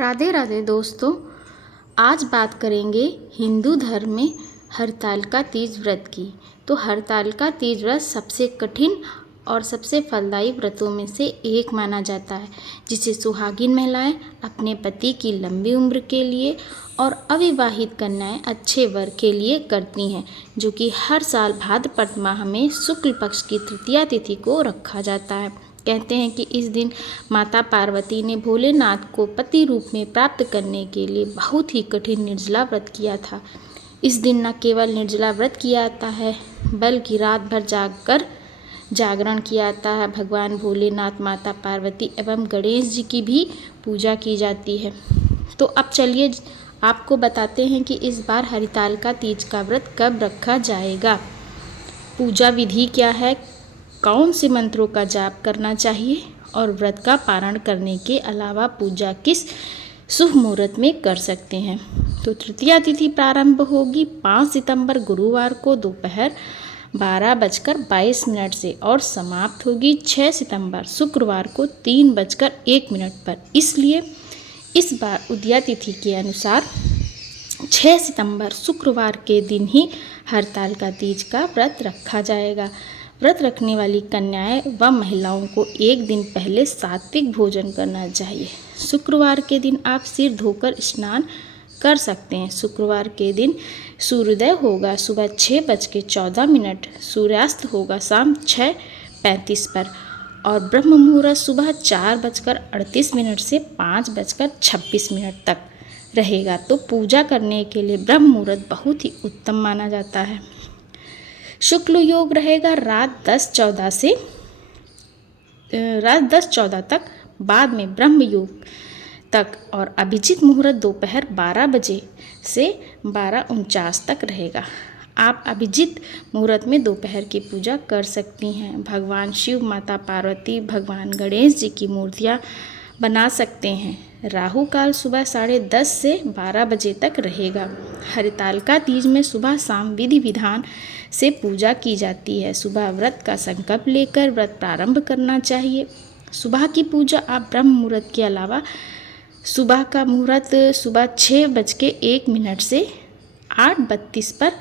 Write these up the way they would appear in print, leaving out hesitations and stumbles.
राधे राधे दोस्तों। आज बात करेंगे हिंदू धर्म में हरतालिका तीज व्रत की। तो हरतालिका तीज व्रत सबसे कठिन और सबसे फलदायी व्रतों में से एक माना जाता है, जिसे सुहागिन महिलाएं अपने पति की लंबी उम्र के लिए और अविवाहित कन्याएं अच्छे वर के लिए करती हैं, जो कि हर साल भाद्रपद माह में शुक्ल पक्ष की तृतीया तिथि को रखा जाता है। कहते हैं कि इस दिन माता पार्वती ने भोलेनाथ को पति रूप में प्राप्त करने के लिए बहुत ही कठिन निर्जला व्रत किया था। इस दिन न केवल निर्जला व्रत किया जाता है, बल्कि रात भर जागकर जागरण किया जाता है। भगवान भोलेनाथ, माता पार्वती एवं गणेश जी की भी पूजा की जाती है। तो अब चलिए आपको बताते हैं कि इस बार हरितालिका तीज का व्रत कब रखा जाएगा, पूजा विधि क्या है, कौन से मंत्रों का जाप करना चाहिए और व्रत का पारण करने के अलावा पूजा किस शुभ मुहूर्त में कर सकते हैं। तो तृतीया तिथि प्रारंभ होगी 5 सितंबर गुरुवार को दोपहर 12:22 से और समाप्त होगी 6 सितंबर शुक्रवार को 3:01 पर। इसलिए इस बार उदया तिथि के अनुसार 6 सितंबर शुक्रवार के दिन ही हरतालिका तीज का व्रत रखा जाएगा। व्रत रखने वाली कन्याएं व महिलाओं को एक दिन पहले सात्विक भोजन करना चाहिए। शुक्रवार के दिन आप सिर धोकर स्नान कर सकते हैं। शुक्रवार के दिन सूर्योदय होगा सुबह 6:14, सूर्यास्त होगा शाम 6:35 पर और ब्रह्म मुहूर्त सुबह 4:38 से 5:26 तक रहेगा। तो पूजा करने के लिए ब्रह्म मुहूर्त बहुत ही उत्तम माना जाता है। शुक्ल योग रहेगा रात 10:14 तक, बाद में ब्रह्म योग तक और अभिजीत मुहूर्त दोपहर 12 बजे से 12:49 तक रहेगा। आप अभिजीत मुहूर्त में दोपहर की पूजा कर सकती हैं। भगवान शिव, माता पार्वती, भगवान गणेश जी की मूर्तियाँ बना सकते हैं। राहु काल सुबह 10:30 से 12 बजे तक रहेगा। हरितालिका तीज में सुबह शाम विधि विधान से पूजा की जाती है। सुबह व्रत का संकल्प लेकर व्रत प्रारंभ करना चाहिए। सुबह की पूजा आप ब्रह्म मुहूर्त के अलावा सुबह का मुहूर्त सुबह 6:01 से 8:32 पर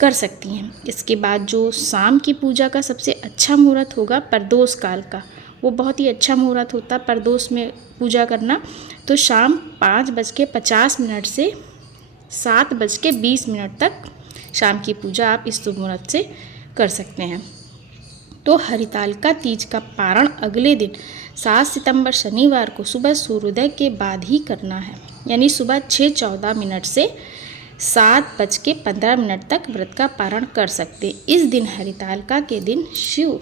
कर सकती हैं। इसके बाद जो शाम की पूजा का सबसे अच्छा मुहूर्त होगा प्रदोष काल का, वो बहुत ही अच्छा मुहूर्त होता है प्रदोष में पूजा करना। तो शाम 5:50 से 7:20 तक शाम की पूजा आप इस शुभ मुहूर्त से कर सकते हैं। तो हरितालिका तीज का पारण अगले दिन 7 सितंबर शनिवार को सुबह सूर्योदय के बाद ही करना है, यानी सुबह 6:14 से 7:15 तक व्रत का पारण कर सकते। इस दिन हरितालिका के दिन शिव,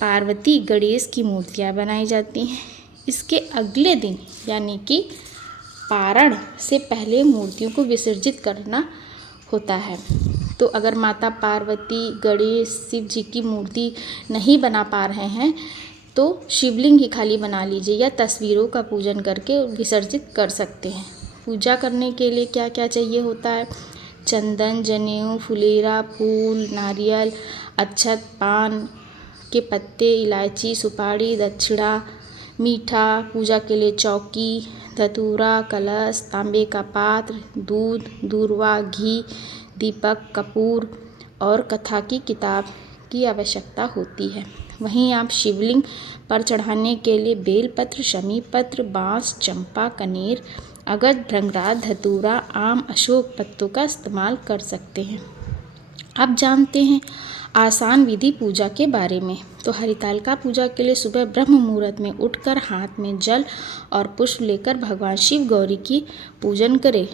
पार्वती, गणेश की मूर्तियाँ बनाई जाती हैं। इसके अगले दिन यानी कि पारण से पहले मूर्तियों को विसर्जित करना होता है। तो अगर माता पार्वती, गणेश, शिव जी की मूर्ति नहीं बना पा रहे हैं तो शिवलिंग ही खाली बना लीजिए या तस्वीरों का पूजन करके विसर्जित कर सकते हैं। पूजा करने के लिए क्या क्या चाहिए होता है? चंदन, जनेऊ, फुलेरा, फूल, नारियल, अक्षत, पान के पत्ते, इलायची, सुपारी, दक्षिणा, मीठा, पूजा के लिए चौकी, धतूरा, कलश, तांबे का पात्र, दूध, दूर्वा, घी, दीपक, कपूर और कथा की किताब की आवश्यकता होती है। वहीं आप शिवलिंग पर चढ़ाने के लिए बेलपत्र, शमी पत्र, बांस, चंपा, कनेर, अगरबत्ती, भृंगराज, धतूरा, आम, अशोक पत्तों का इस्तेमाल कर सकते हैं। अब जानते हैं आसान विधि पूजा के बारे में। तो हरितालिका पूजा के लिए सुबह ब्रह्म मुहूर्त में उठकर हाथ में जल और पुष्प लेकर भगवान शिव गौरी की पूजन करें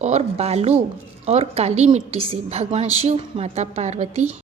और बालू और काली मिट्टी से भगवान शिव, माता पार्वती